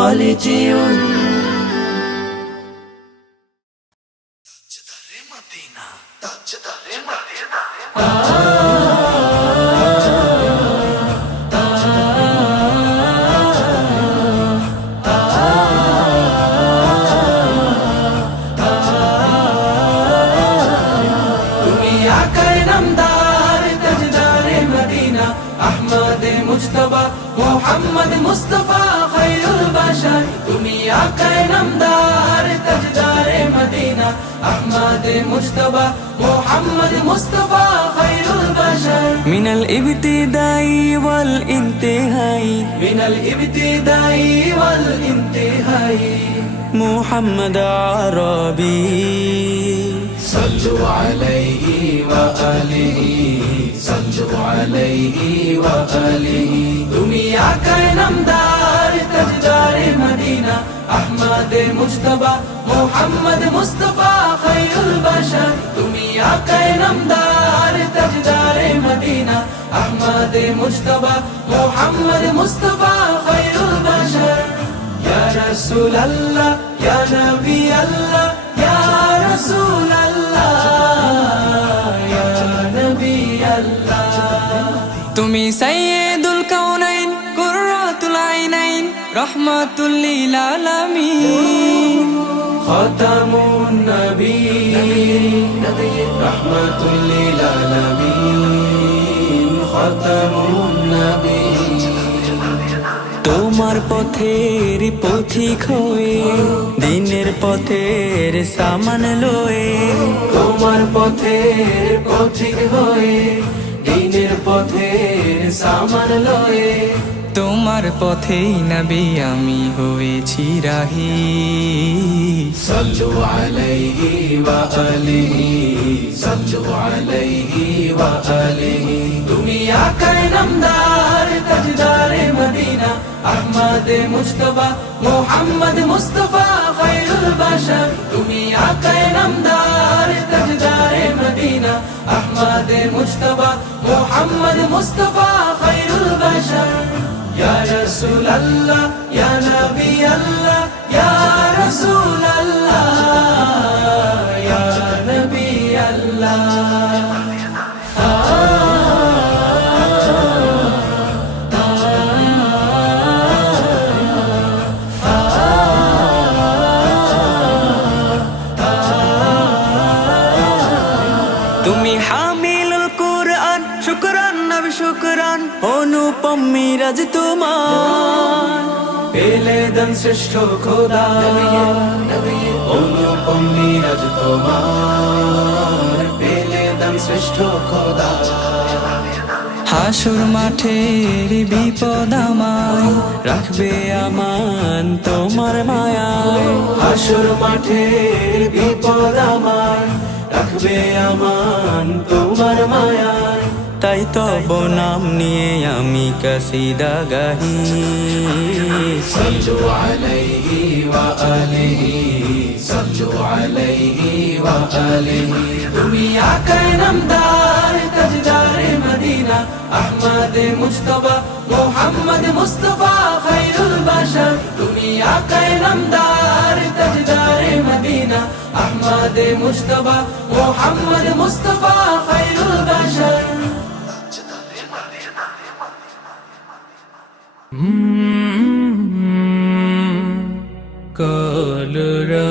خالدون মুজতবা মোহাম্মদ মুস্তাফা খায়রুল বাশার তুমি আকায়ে নামদার তাজদারে মদিনা আহমদ মুজতবা মোহাম্মদ মুস্তাফা খায়রুল বাশার মিনাল ইবতিদাই ওয়াল ইনতিহাই মিনাল ইবতিদাই ওয়াল ইনতিহাই মুহাম্মদ আরবি সাল্লু আলাইহি ওয়া আলিহি সাল্লু আলাইহি ওয়া আলিহি তুমি আকায়ে নামদার তাজদারে মদিনা আহমদ মুজতবা মোহাম্মদ মুস্তাফা খায়রুল বাশার তুমি আকায়ে নামদার তাজদারে মদিনা আহমদ মুজতবা মোহাম্মদ মুস্তাফা খায়রুল বাশার ইয়া রাসূলুল্লাহ ইয়া নবী আল্লাহ ইয়া রাসূলুল্লাহ ইয়া নবী আল্লাহ তুমি সাইয়্যিদুল কাউনাইন কুররাতুল আইনাইন রাহমাতুল লিল আলামিন খাতামুন নবিয়্যিন রাহমাতুল লিল আলামিন খাতামুন নবিয়্যিন তোমার পথের পথিক হয়ে দিনের পথের সামান লয়ে তোমার পথের পথিক হয়ে দিনের পথের সামান লয়ে তোমার পথেই নবী আমি হয়েছি রাহি সাল্লু আলাইহি ওয়া আলিহি সাল্লু আলাইহি ওয়া আলিহি তুমি আকায়ে নামদার তাজদারে মদিনা আহমদ মুজতবা মোহাম্মদ মুস্তাফা খায়রুল বাশার তুমি আকায়ে নামদার তাজদারে মদিনা আহমদ মুজতবা মোহাম্মদ মুস্তাফা খায়রুল বাশার ইয়া রাসূলুল্লাহ ইয়া নবী আল্লাহ ইয়া রাসূলুল্লাহ ইয়া নবী আল্লাহ তুমি হামিলুল কুরআন শুকরান নবী শুকরান অনুপম মিরাজ তোমার পেলে দেন শ্রেষ্ঠ খোদা অনুপম মিরাজ তোমার পেলে দেন শ্রেষ্ঠ খোদা হাসুর মাঠের বিপদ আমায় রাখবে আমান তোমার মায়ায় হাসুর মাঠের বিপদ আমায় রাখবে আমান তোমার মায়ায় তাই তব নাম নিয়ে আমি কসিদা গাহি সাল্লু আলাইহি ওয়া আলিহি সাল্লু আলাইহি ওয়া আলিহি তুমি আকায়ে নামদার তাজদারে মদিনা আহমদ মুজতবা মোহাম্মদ মুস্তাফা খায়রুল বাশার তুমি আকায়ে নামদার তাজদারে মদিনা আহমদ মুজতবা মোহাম্মদ মুস্তাফা খায়রুল বাশার কলরা